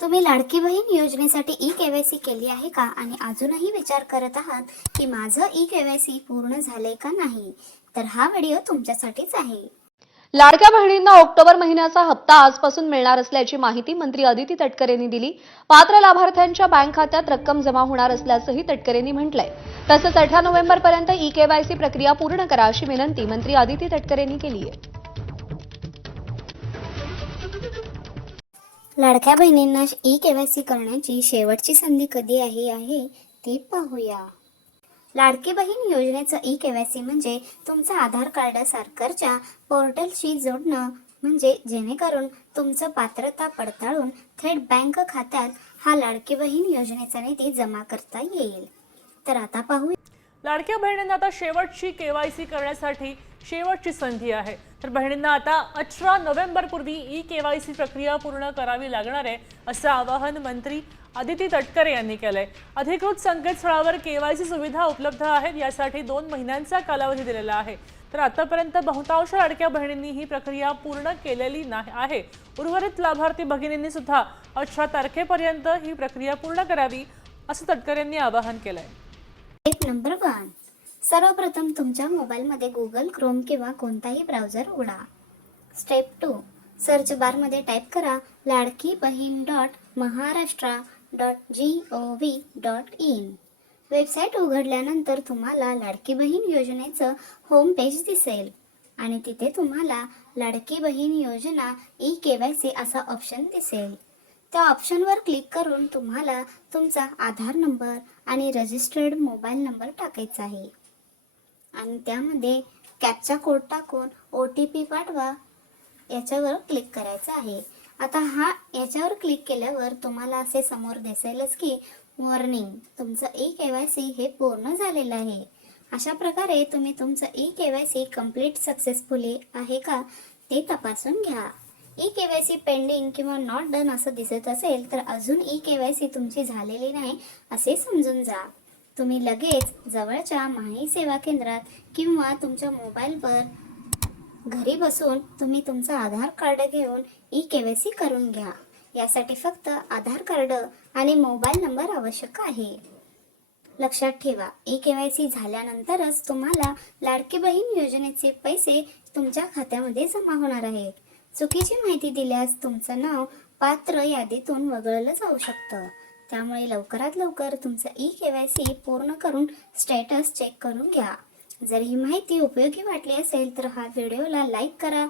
तुम्ही लाडकी बहीण योजनेसाठी e KYC केली आहे का? आणि अजूनही विचार करत आहात की माझं ई केवायसी पूर्ण झालंय का नाही? तर हा व्हिडिओ तुमच्यासाठीच आहे. लाडक्या बहिणींना ऑक्टोबर महिन्याचा हप्ता आजपासून मिळणार असल्याची माहिती मंत्री अदिती तटकरेंनी दिली. पात्र लाभार्थ्यांच्या बँक खात्यात रक्कम जमा होणार असल्याचंही तटकरेंनी म्हटलंय. तसंच अठरा नोव्हेंबरपर्यंत ई केवायसी प्रक्रिया पूर्ण करा अशी विनंती मंत्री अदिती तटकरेंनी केली आहे लाडक्या बहिणींना ई केवायसी करण्याची शेवटची संधी कधी आहे आहे ती पाहूया. लाडकी बहीण योजनेचं ई केवायसी म्हणजे तुमचं आधार कार्ड सरकारच्या पोर्टलशी जोडणं म्हणजे जेणेकरून तुमचं पात्रता पडताळून थेट बँक खात्यात हा लाडकी बहीण योजनेचा निधी जमा करता येईल. तर आता पाहू लाडक्या बहिणींना आता शेवटची केवायसी करण्यासाठी शेवटची संधी आहे. तर बहिणींना आता अठरा नोव्हेंबर पूर्वी ई केवायसी प्रक्रिया पूर्ण करावी लागणार आहे असं आवाहन मंत्री आदिती तटकरे यांनी केलंय. अधिकृत संकेतस्थळावर केवायसी सुविधा उपलब्ध आहेत यासाठी दोन महिन्यांचा कालावधी दिलेला आहे. तर आतापर्यंत बहुतांश लाडक्या बहिणींनी ही प्रक्रिया पूर्ण केलेली नाही आहे. उर्वरित लाभार्थी भगिनींनी सुद्धा अठरा तारखेपर्यंत ही प्रक्रिया पूर्ण करावी असं तटकरे यांनी आवाहन केलंय. Number one. सर्वप्रथम तुमच्या मोबाईलमध्ये गुगल क्रोम किंवा कोणताही ब्राउझर उघडा. स्टेप टू सर्च बारमध्ये टाईप करा Ladki Bahin dot Maharashtra dot G O V dot in website उघडल्यानंतर तुम्हाला लाडकी बहीण योजनेचं होम पेज दिसेल. आणि तिथे तुम्हाला लाडकी बहीण योजना ई के वाय सी असा ऑप्शन दिसेल. त्या ऑप्शनवर क्लिक करून तुम्हाला तुमचा आधार नंबर आणि रजिस्टर्ड मोबाईल नंबर टाकायचा आहे. आणि त्यामध्ये कॅपचा कोड टाकून ओ टी पी पाठवा याच्यावर क्लिक करायचं आहे. आता हा याच्यावर क्लिक केल्यावर तुम्हाला असे समोर दिसेलच की वॉर्निंग तुमचं ई के वाय सी हे पूर्ण झालेलं आहे. अशा प्रकारे तुम्ही तुमचं E K Y C complete successfully आहे का ते तपासून घ्या. E K Y C pending किंवा नॉट डन असं दिसत असेल तर अजून ई के वाय सी तुमची झालेली नाही असे समजून जा. तुम्ही लगेच जवळच्या माही सेवा केंद्रात किंवा तुमच्या मोबाईलवर घरी बसून तुम्ही तुमचं आधार कार्ड घेऊन ई के वाय सी करून घ्या. यासाठी फक्त आधार कार्ड आणि मोबाईल नंबर आवश्यक आहे. लक्षात ठेवा ई के वाय सी झाल्यानंतरच तुम्हाला लाडकी बहीण योजनेचे पैसे तुमच्या खात्यामध्ये जमा होणार आहेत. चुकीची माहिती दिल्यास तुमचं नाव पात्र यादीतून वगळलं जाऊ शकतं. त्यामुळे लवकरात लवकर तुमचं ई के वाय सी पूर्ण करून स्टेटस चेक करून घ्या. जर ही माहिती उपयोगी वाटली असेल तर हा व्हिडिओला लाईक करा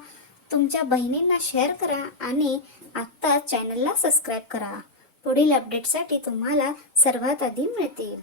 तुमच्या बहिणींना शेअर करा आणि आत्ता चॅनलला सबस्क्राईब करा. पुढील अपडेटसाठी तुम्हाला सर्वात आधी मिळतील.